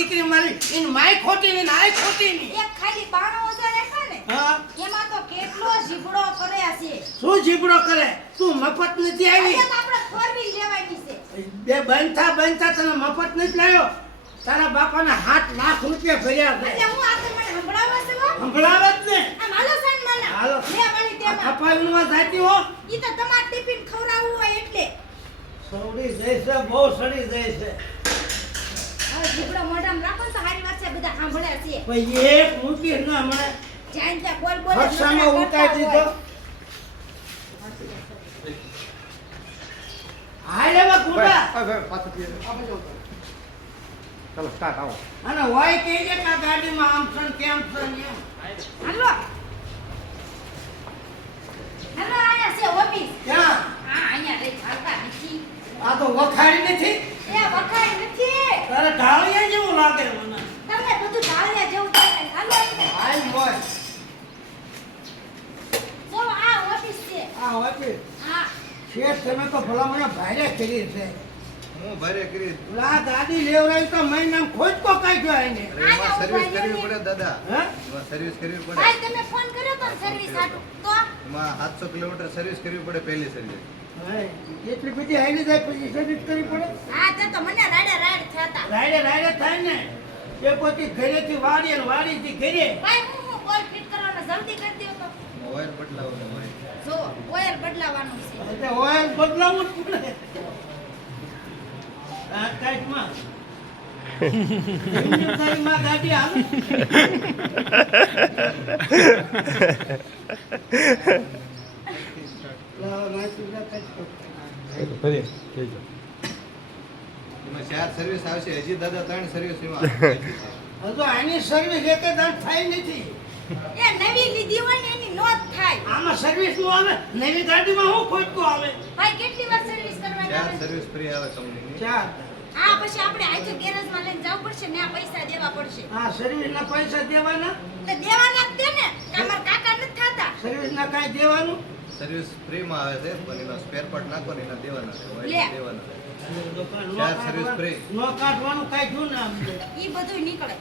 દીકરી મારી in my ખોટી ને નાય ખોટી ની એક ખાલી 12,000 રાખા ને હા એમાં તો કેટલો જીબડો કર્યા છે શું જીબડો કરે તું મફત નથી આવી આજે તો આપણે 4 વ્હીલ લેવાની છે બે બનતા તને મફત નથી લાવ્યો તારા બાપાને 7 લાખ રૂપિયા ભર્યા છે એટલે હું આ તો મને સંભળાવા છે હો સંભળાવે જ ને આમ હાલો સાન માના હાલો. લે વાળી તેમાં કપાવીમાં જાતી હો ઈ તો તમાર ટિફિન ખવડાવવું હોય એટલે સડી જાય છે બહુ સડી જાય છે હવે જીબડો મોઢામાં રાખો ને તો હારી વાત છે બધા સાંભળે છે પણ એક મૂકી ના મને જાઈન ત્યાં બોલ બોલ હર્ષામાં ઉતારી દીધો હાલે બા કુંડા ચલો સ્ટાર્ટ આવો અને હોય કહેજે કે આ ગાડીમાં આમ છે ને તેમ છે ને એમ હાલો હાલો આયા છે ઓફિસ ક્યાં હા અહીંયા રે ચાલતા નથી આ તો વખાડી નથી એ વખાઈ નથી તારે ઢાળિયા જેવું લાગે મને તમને બધું ઢાળિયા જેવું થાય હાલો અહીંયા હાલ હોય જો આ ઓફિસ છે આ હોય કે હા શેઠ તમે તો ભલા મને ભારે કરી છે હું ભારે કરી આ ગાડી લેવરાઈ તો મહિનામાં ખોજકો કાઢ્યો એને એમાં સર્વિસ કરવી પડે દાદા હે એમાં સર્વિસ કરવી પડે ભાઈ તમે ફોન કર્યો તો સર્વિસ આટું તો એમાં 700 કિલોમીટર સર્વિસ કરવી પડે પહેલી સર્વિસ હે, એટલી બધી હાલી જાય પછી સર્વિસ કરવી પડે હા તે તો મને રાડે રાડ થતા રાયડે થાય ને એ પોતે ઘરેથી વાડી અને વાડીથી ઘરે ભાઈ હું કોલ ફિટ કરવાનો જલ્દી કરી દો તો ઓઇલ બદલાવવાનું હોય જો ઓઇલ બદલાવાનું છે એટલે ઓઇલ બદલાવવું જ પડે આ ટાઈપમાં જિંદગીમાં ગાડી આવે એમાં 4 સર્વિસ આવશે હજી દાદા 3 સર્વિસ એમાં હજુ આની સર્વિસ એક દાંત થાય નથી એ નવી લીધી હોય ને એની નોંધ થાય આમાં સર્વિસ નું આવે નવી ગાડીમાં હું ખોટકો આવે ભાઈ કેટલી વાર સર્વિસ કરવાની 4 આવે સર્વિસ ફ્રી આવે કંપનીની ચાર હા પછી આપણે આજે ગેરેજમાં લઈને જવું પડશે ને આ પૈસા દેવા પડશે આ સર્વિસ ના પૈસા દેવાના તો દેવાના જ દે ને અમાર કાકા નથી થતા સર્વિસ ના કાંઈ દેવાનું સર્વિસ ફ્રી માં આવે છે પણ એનો સ્પેર પાર્ટ નાખો ને એના દેવાના છે ઓઇલ લે. દેવાના નો ચાર સર્વિસ ફ્રી. કાઢવાનું કાંઈ થયું ને આમ ઈ બધું નીકળે